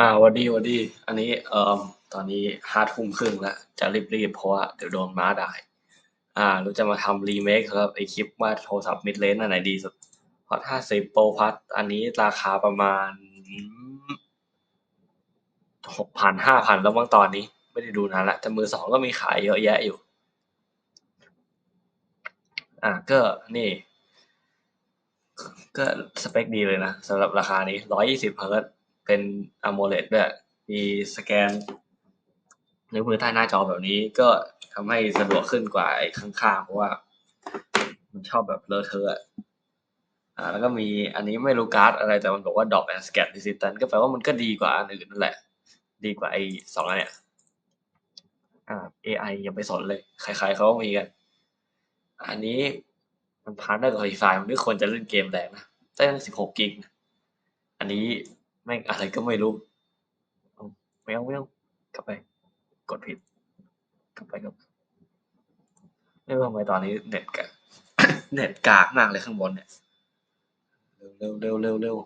อ่าวันดีวันดี อันนี้เอ่อตอนนี้ห้าทุ่มครึ่งแล้ว จะรีบๆเพราะว่าเดี๋ยวโดนม้าด่าอีกอ่าเราจะมาทำรีเมคครับไอคลิปว่าโทรศัพท์มิดเลนอันไหนดีสุดพอถ้าสิบโปรพัทอันนี้ราคาประมาณหกพันห้าพันแล้วบางตอนนี้ ไม่ได้ดูนานละแต่มือสองก็มีขายเยอะแยะอยู่ อ่าก็นี่ ก็สเปคดีเลยนะสำหรับราคานี้ร้อยยี่สิบเฮิร์ตซ์ เป็น AMOLED ด้วยมีสแกนนิ้วมือใต้หน้าจอแบบนี้ก็ทำให้สะดวกขึ้นกว่าไอ้ข้างๆ เพราะว่า มันชอบแบบเลอะเทอะอ่าแล้วก็มีอันนี้ไม่รู้การ์ดอะไรแต่มันบอกว่า Drop and Scan Resistance ก็แปลว่ามันก็ดีกว่าอันอื่นนั่นแหละ ดีกว่าไอ้สองอันเนี้ยอ่า AI ยังไปสนเลย ใครๆเขาก็มีกัน อันนี้มันพาร์ทเนอร์กับไฟฟ้ามันไม่ควรจะเล่นเกมแรงนะได้ตั้งสิบหกกิกอันนี้ แม่งอะไรก็ไม่รู้เอาไม่เอาไม่เอากลับไป กดผิด กลับไปกลับไม่รู้ทำไมตอนนี้เน็ตกะเน็ตกากมากเลยข้างบนเนี่ย เร็วเร็วเร็วเร็ว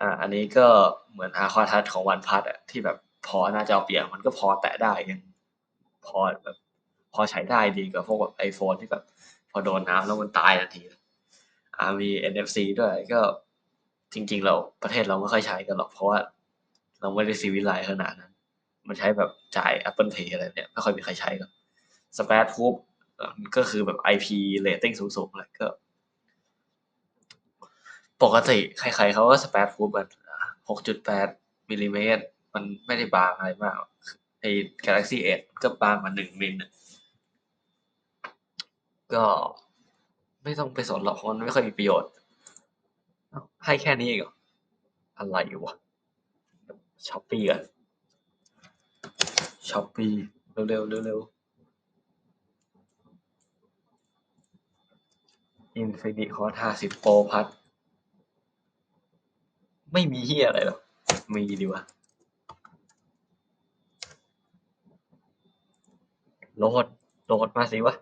อ่า อันนี้ก็เหมือนอาควาทัชของวันพัทอะที่แบบพอหน้าจอเปียกมันก็พอแตะได้ยังพอแบบพอใช้ได้ดีกว่าพวกแบบไอโฟนที่แบบ พอโดนน้ำแล้วมันตายทันทีอ่ามี NFC ด้วยก็ จริง ๆ เราประเทศเราไม่ค่อยใช้กันหรอก เพราะว่าเราไม่ได้ซีวิไลขนาดนั้น มันใช้แบบจ่าย Apple Pay อะไรเนี่ยไม่ค่อยมีใครใช้กันสเปซทูบก็คือแบบ IP rating สูงๆเลยก็ ปกติใครๆเขาก็สเปซทูบกัน6.8มิลลิเมตรมันไม่ได้บางอะไรมากไอ้ Galaxy S ก็บางกว่า1มิลก็ไม่ต้องไปสนหรอกเพราะมันไม่ค่อยมีประโยชน์ ให้แค่นี้เองเหรอ อะไรวะช้อปปี้กันช้อปปี้เร็วเร็วเร็วเร็วอินฟินิคอร์ห้าสิบโปรพัทไม่มีเฮียอะไรหรอกมีดีวะโหลดโหลดมาสิวะ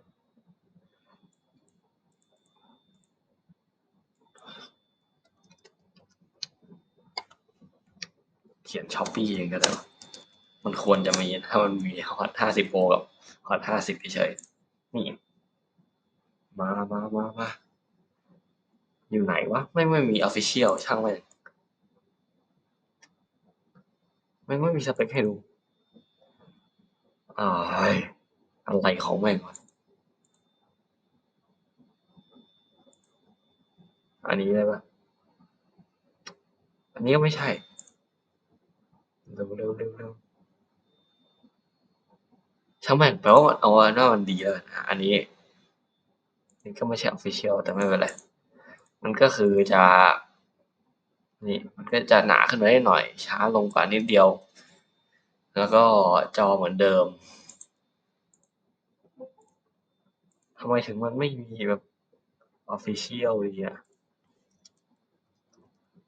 ขียนช้อปปี้เองก็ได้วะมันควรจะมีถ้ามันมีฮอตห้าสิบโปรกับฮอตห้าสิบเฉยนี่ มามามามาอยู่ไหนวะ ไม่ไม่มีออฟฟิเชียลช่างแม่ไม่ไม่มีสเปคให้ดูอ้ายอะไรของแม่งวะอันนี้ได้ปะอันนี้ก็ไม่ใช่ เร็วเร็วเร็วเร็วช่างแม่งแปลว่ามันเอาอันว่ามันดีแล้วนอะอันนี้นี่ก็ไม่ใช่ official แต่ไม่เป็นไร มันก็คือจะ นี่มันก็จะหนาขึ้นมาได้หน่อย ช้าลงกว่านิดเดียว แล้วก็จอเหมือนเดิมทำไมถึงมันไม่มีแบบ official เลยอะ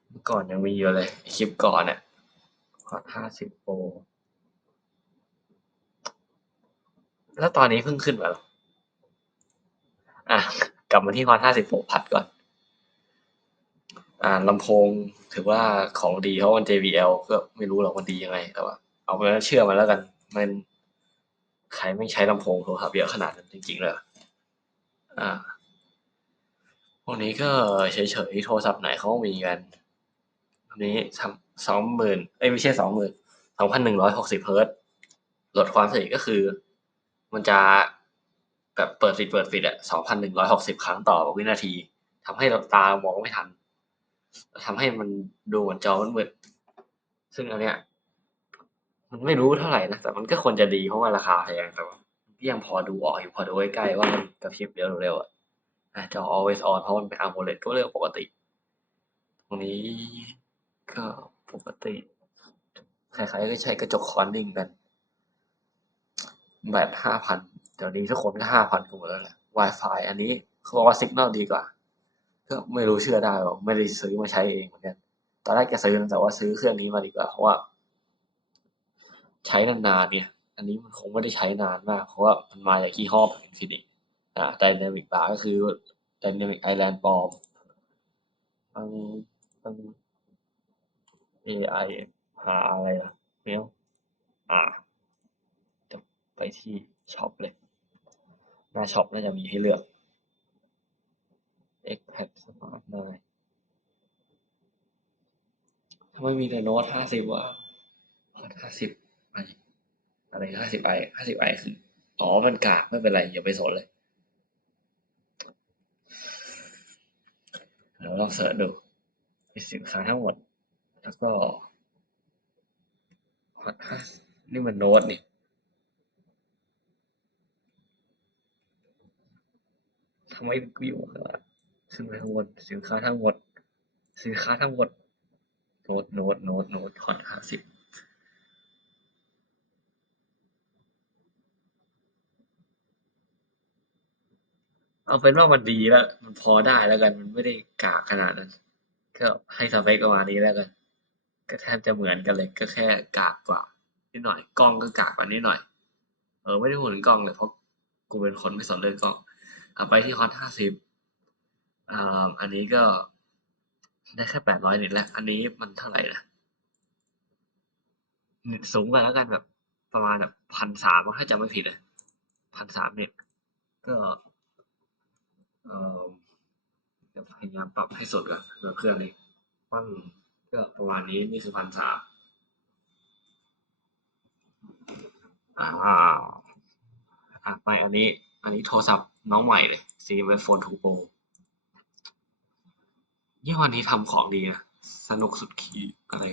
เมื่อก่อนยังมีอยู่เลย คลิปก่อนเนี่ ยฮอตห้าสิบโปรแล้วตอนนี้เพิ่งขึ้นมาหรอ อะ กลับมาที่ฮอตห้าสิบโปรพัดก่อน อ่าลำโพงถือว่าของดีเพราะมัน JBL ก็ไม่รู้หรอกมันดียังไง แต่ว่า เอาไปเชื่อมันแล้วกัน มันใครไม่ใช้ลำโพงโทรศัพท์เยอะขนาดนั้นจริงๆเลยอ่าพวกนี้ก็เฉยๆโทรศัพท์ไหนเขาก็มีกันอันนี้ทำ สองหมื่นเอ้ยไม่ใช่สองหมื่นสองพันหนึ่งร้อยหกสิบเฮิร์ตลดความถี่ก็คือ มันจะแบบเปิดปิดเปิดปิดอะสองพันหนึ่งร้อยหกสิบครั้งต่อวินาทีทำให้เราตามองไม่ทันทำให้มันดูเหมือนจอมันมืดซึ่งอันเนี้ย มันไม่รู้เท่าไหร่นะแต่มันก็ควรจะดีเพราะว่าราคาแพงแต่ว่ายังพอดูออกอยู่พอดูใกล้ๆว่ามันกระพริบเร็วๆอะอะจอ always on เพราะมันเป็น AMOLED ก็เรื่องปกติ ตรงนี้ก็ ปกติใครๆก็ใช้กระจกคอนนิ่งกันแบตห้าพันเดี๋ยวนี้ทุกคนก็ห้าพันกันหมดแล้วแหละ Wi-Fi อันนี้เขาบอกว่าสิกน l ดีกว่า ก็ไม่รู้เชื่อได้หรอกไม่ได้ซื้อมาใช้เองเหมือนกันตอนแรกจะซื้อแต่ว่าซื้อเครื่องนี้มาดีกว่าเพราะว่า ใช้นานๆเนี่ย อันนี้มันคงไม่ได้ใช้นานมาก เพราะว่ามันมาจากยี่ห้อแบบ Infinix อ่า Dynamic Bar ก็คือ Dynamic Island ปอมมันมัน AI หาอะไรล่ะเมลอ่าจะไปที่ช็อปเลย หน้าช็อปน่าจะมีให้เลือก Xpad Smart 9ทำไมมีแต่โน้ตห้าสิบวะห้าสิบไออะไรห้าสิบไอห้าสิบไอคืออ๋อมันกากไม่เป็นไร อย่าไปสนเลยเราลองเสิร์ชดูสินค้าทั้งหมด แล้วก็ นี่มันโน้ตนี่ทำไมกูอยู่ข้างล่างขึ้นไปข้างบนสินค้าทั้งหมดสินค้าทั้งหมดโน้ตโน้ตโน้ตโน้ตฮอตห้าสิบเอาเป็นว่ามันดีแล้ว มันพอได้แล้วกัน มันไม่ได้กากขนาดนั้น ก็ให้สเปคประมาณนี้แล้วกัน ก็แทบจะเหมือนกันเลยก็แค่กากกว่านิดหน่อยกล้องก็กากกว่านิดหน่อย เออไม่ได้พูดถึงกล้องเลยเพราะกูเป็นคนไม่สนเรื่องกล้องเอะไปที่ฮอตห้าสิบอ่าอันนี้ก็ได้แค่แปดร้อยนิตแล้วอันนี้มันเท่าไหร่นะสูงไปแล้วกันแบบประมาณแบบพันสามถ้าจำไม่ผิดเลยพันสามเนี่ย ก็เออพยายามปรับให้สดก่อนสำหรับเครื่องนี้ปั้ง ก็ประมาณนี้นี่คือพันสามอ่าอะไปอันนี้ อันนี้โทรศัพท์น้องใหม่เลย ZWF Phone 2 Pro ยี่ห้อนี้ทำของดีนะสนุกสุดขีดอะไร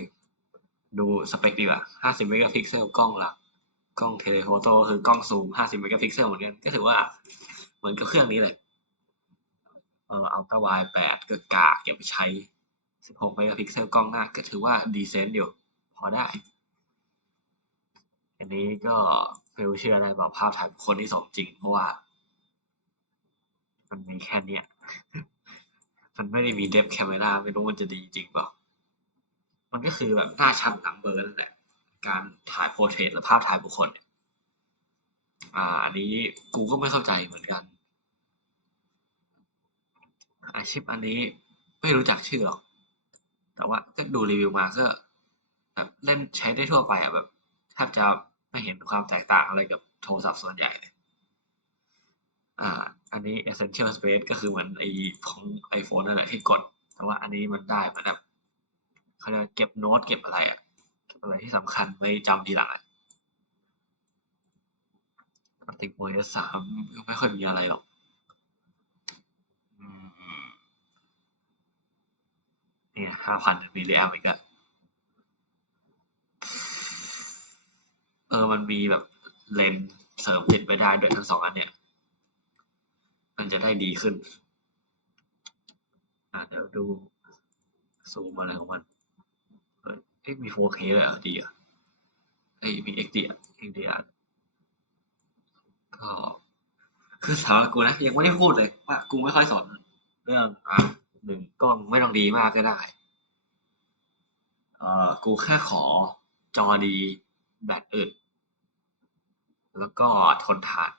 ดูสเปคดีกว่า50เมกะพิกเซลกล้องหลักกล้องเทเลโฟโต้คือกล้องซูม50เมกะพิกเซลเหมือนกัน ก็ถือว่าเหมือนกับเครื่องนี้เลย เอออัลตร้าไวแปดก็กากเก็บไปใช้ 16เมกะพิกเซลกล้องหน้าก็ถือว่าดีเซนต์อยู่ พอได้ อันนี้ก็ไม่รู้เชื่อได้แบบภาพถ่ายบุคคลที่สมจริง เพราะว่า มันมีแค่เนี้ยมันไม่ได้มีเดฟแคมเมราไม่รู้มันจะดีจริงเปล่า มันก็คือแบบหน้าชัดหลังเบลอนั่นแหละ การถ่ายโพร์เทรตหรือภาพถ่ายบุคคลอ่า อันนี้กูก็ไม่เข้าใจเหมือนกัน อาชีพอันนี้ไม่รู้จักชื่อหรอก แต่ว่าก็ดูรีวิวมาก็แบบเล่นใช้ได้ทั่วไปอะแบบแทบจะไม่เห็นความแตกต่างอะไรกับโทรศัพท์ส่วนใหญ่เลยอ่า อันนี้ essential space ก็คือเหมือนไอของ iPhone นั่นแหละที่กด แต่ว่าอันนี้มันได้มือนแบบเขาเรียกเก็บโน้ตเก็บอะไรอะเก็บอะไรที่สำคัญไว้จำทีหลังอะติกโมยสามก็ไม่ค่อยมีอะไรหรอก อืม เนี่ยห้าพันมิลลิแอมอีกอะเออ มันมีแบบเลนเสริมติดไปได้ด้วยทั้งสองอันเนี่ย มันจะได้ดีขึ้น อะเดี๋ยวดูซูมอะไรของมันเอ้ยเอ๊ะมี 4K เลยอะดีอะเอ้ยมี XDR XDR ก็คือสำหรับกูนะยังไม่ได้พูดเลยว่ากูไม่ค่อยสนเรื่องอะ หนึ่งกล้องไม่ต้องดีมากก็ได้เอ่อกูแค่ขอจอดีแบตอึดแล้วก็ทนทาน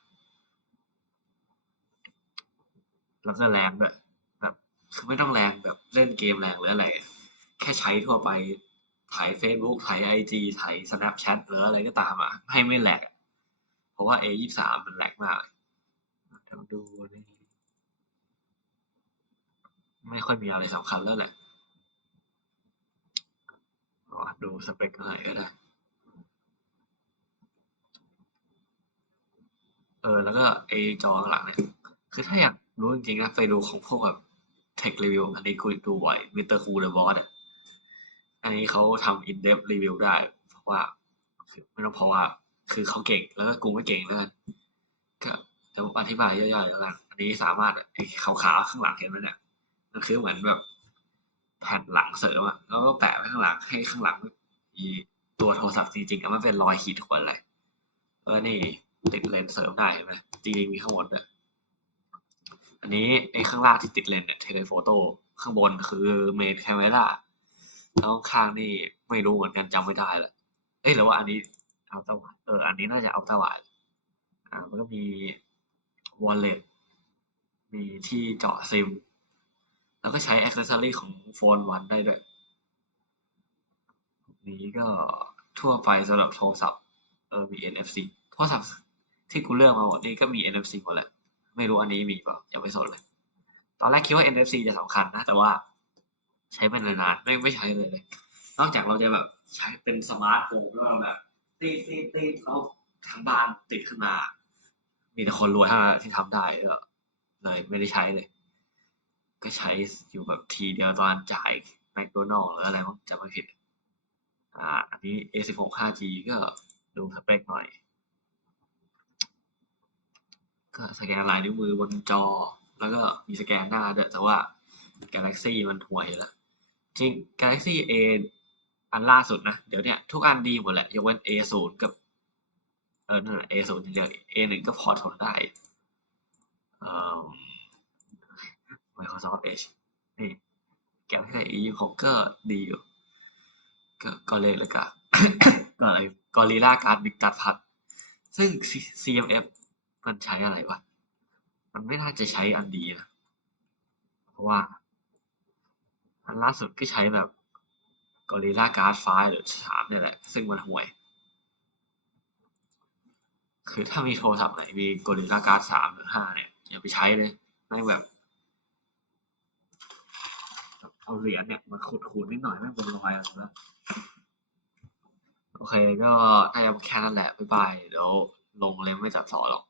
แล้วก็แรงด้วยแบบคือไม่ต้องแรงแบบเล่นเกมแรงหรืออะไร แค่ใช้ทั่วไปถ่าย Facebook ถ่าย IG ถ่าย Snapchat หรืออะไรก็ตามอะ ให้ไม่แหลก เพราะว่า A ยี่สามมันแหลกมากเดี๋ยวดูนี่ ไม่ค่อยมีอะไรสำคัญแล้วแหละดูสเปคอะไรก็ได้ เออ แล้วก็ไอจอข้างหลังเนี่ย คือถ้าอยากรู้จริงๆนะไปดูของพวกแบบเทครีวิวอันนี้กูดูบ่อยมิสเตอร์คูลเดอะบอสอะ อันนี้เขาทำอินเด p รีวิวได้ เพราะว่าคือไม่ต้องเพราะว่า คือเขาเก่งแล้วก็กูไม่เก่งแล้วกันก็เดี๋ยวอธิบายย่อยๆแล้วกัน อันนี้สามารถไอ้ขาวๆข้างหลังเห็นไหมเนี่ย มันคือเหมือนแบบแผ่นหลังเสริมอะแล้วก็แปะไว้ข้างหลังให้ข้างหลังอีตัวโทรศัพท์จริงๆอะมันเป็นรอยขีดข่วนเลยเออนี่ติดเลนส์เสริมได้เห็นไหมจริงๆมีข้างบนด้วยอันนี้ไอ้ข้างล่างที่ติดเลนส์เนี่ยเทเลโฟโต้ข้างบนคือเมนแคมเมราแล้วข้างนี่ไม่รู้เหมือนกันจำไม่ได้ละเอ้ยหรือว่าอันนี้เอาตะวันเอออันนี้น่าจะเอาตะวันอ่ามันก็มีวอลเล็ตมีที่เจาะซิม แล้วก็ใช้ accessory ของโฟนวันได้ด้วย นี้ก็ทั่วไปสำหรับโทรศัพท์เออมี NFC โทรศัพท์ที่กูเลือกมาหมดนี่ก็มี NFC หมดแหละ ไม่รู้อันนี้มีเปล่ายังไม่สนเลย ตอนแรกคิดว่า NFC จะสำคัญนะ แต่ว่าใช้ไปนานๆไม่ไม่ใช้เลยเลย นอกจากเราจะแบบใช้เป็นสมาร์ทโฟนแล้วเราแบบตีตีตีดแล้วทั้งบ้านติดขึ้นมา มีแต่คนรวยเท่านั้นที่ทำได้เลยไม่ได้ใช้เลย ก็ใช้อยู่แบบทีเดียวตอนจ่ายแมคโดนัลหรืออะไรมั้งจำไม่ผิด อ่า อันนี้ A16 5G ก็ดูสเปคหน่อย ก็สแกนลายนิ้วมือบนจอ แล้วก็มีสแกนหน้าด้วยแต่ว่า Galaxy มันห่วยแล้ว จริง Galaxy A อันล่าสุดนะ เดี๋ยวเนี้ยทุกอันดีหมดแหละ ยกเว้น A0 กับ เออนั่นแหละ A0 ทีเดียว A1 ก็พอทนได้ เอ่อ Microsoft Edge นี่ Galaxy A26 ก็ดีอยู่ก็ก็เลยแล้วก็ก็อะไรกอริล่าการ์ดบิ๊กตัดพัด ซึ่ง CMF มันใช้อะไรวะ มันไม่น่าจะใช้อันดีนะ เพราะว่า อันล่าสุดก็ใช้แบบกอริล่าการ์ดไฟหรือสามเนี่ยแหละ ซึ่งมันห่วย คือถ้ามีโทรศัพท์ไหนมีกอริล่าการ์ดสามหรือห้าเนี่ย อย่าไปใช้เลยไม่งแบบ เอาเหรียญเนี่ยมาขุดขูดนิดหน่อยไม่งเป็นรอยแล้วโอเคก็น่าจะแค่นั้นแหละบ๊ายบายเดี๋ยวลงเลยไม่จัดสอหรอก